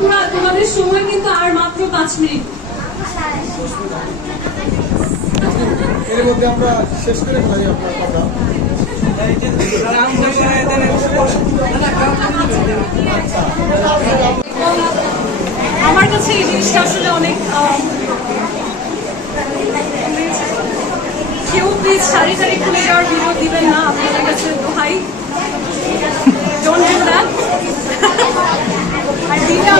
আপুরা তোমাদের সময় কিন্তু আর মাত্র পাঁচ মিনিট। এর মধ্যে আমরা শেষ করে ফেলাই আপনার কথা। আমার কাছে এই জিনিসটা আসলে অনেক কেউ প্লিজ শাড়ি টাড়ি খুলে যাওয়ার ভিডিও দিবেন না আপনাদের কাছে দোহাই ডোন্ট ডু দ্যাট আর দিলে আমি সেগুলো ভিডিও ডিলেট করে ফেলব যখন ফেসবুক ছবি হবে ইন্টারভিউর মধ্যে আছে ঠিক আছে হয়ে গেছে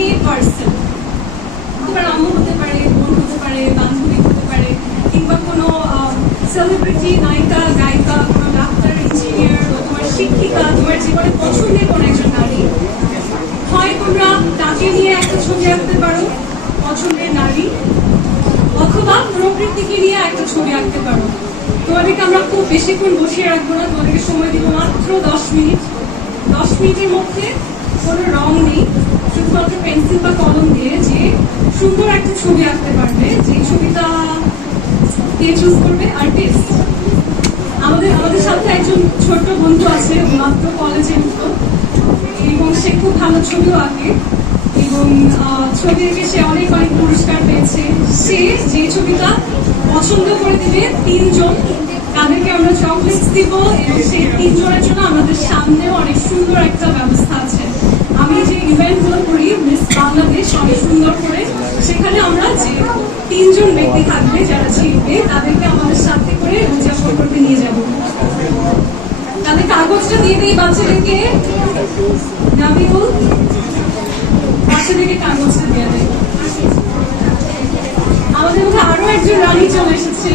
সেলিব্রিটি নায়িকা, গায়িকা, কোনো ডাক্তার ইঞ্জিনিয়ার তোমার শিক্ষিকা, তোমার জীবনে পছন্দের কোনো একজন নারী? হয় তোমরা তাকে নিয়ে একটা ছবি আঁকতে পারো, পছন্দের নারী, অথবা প্রকৃতিকে নিয়ে একটা ছবি আঁকতে পারো। তোমাদেরকে আমরা খুব বেশিক্ষণ বসিয়ে রাখব না, তোমাদেরকে সময় দিব মাত্র দশ মিনিট। দশ মিনিটের মধ্যে কোনো রং নেই, শুধুমাত্র পেন্সিল বা কলম দিয়ে যে সুন্দর একটা ছবি আঁকতে পারবে যে ছবিটা কে চুজ করবে আর্টিস্ট আমাদের আমাদের সাথে একজন ছোট্ট বন্ধু আছে মাত্র কলেজে উঠতো এবং সে খুব ভালো ছবিও আঁকে। এবং ছবি এঁকে সে অনেক অনেক পুরস্কার পেয়েছে। সে যে ছবিটা পছন্দ করে দিবে, তিনজন, তাদেরকে আমরা চকলেটস দিব এবং সেই তিনজনের জন্য আমাদের সামনেও অনেক সুন্দর একটা ব্যবস্থা আছে। আমি যে ইভেন্টগুলো করি মিস বাংলাদেশ অনেক সুন্দর করে সেখানে আমরা যে তিনজন ব্যক্তি থাকবে যারা ছিটবে তাদেরকে আমাদের সাথে করে উদযাপন করতে নিয়ে যাব। তাদের কাগজটা দিয়ে দিই বাচ্চাদেরকে। নাবিউল বাচ্চাদেরকে কাগজটা দেওয়া দেয় আমাদের মধ্যে আরও একজন রানী চলে এসেছে।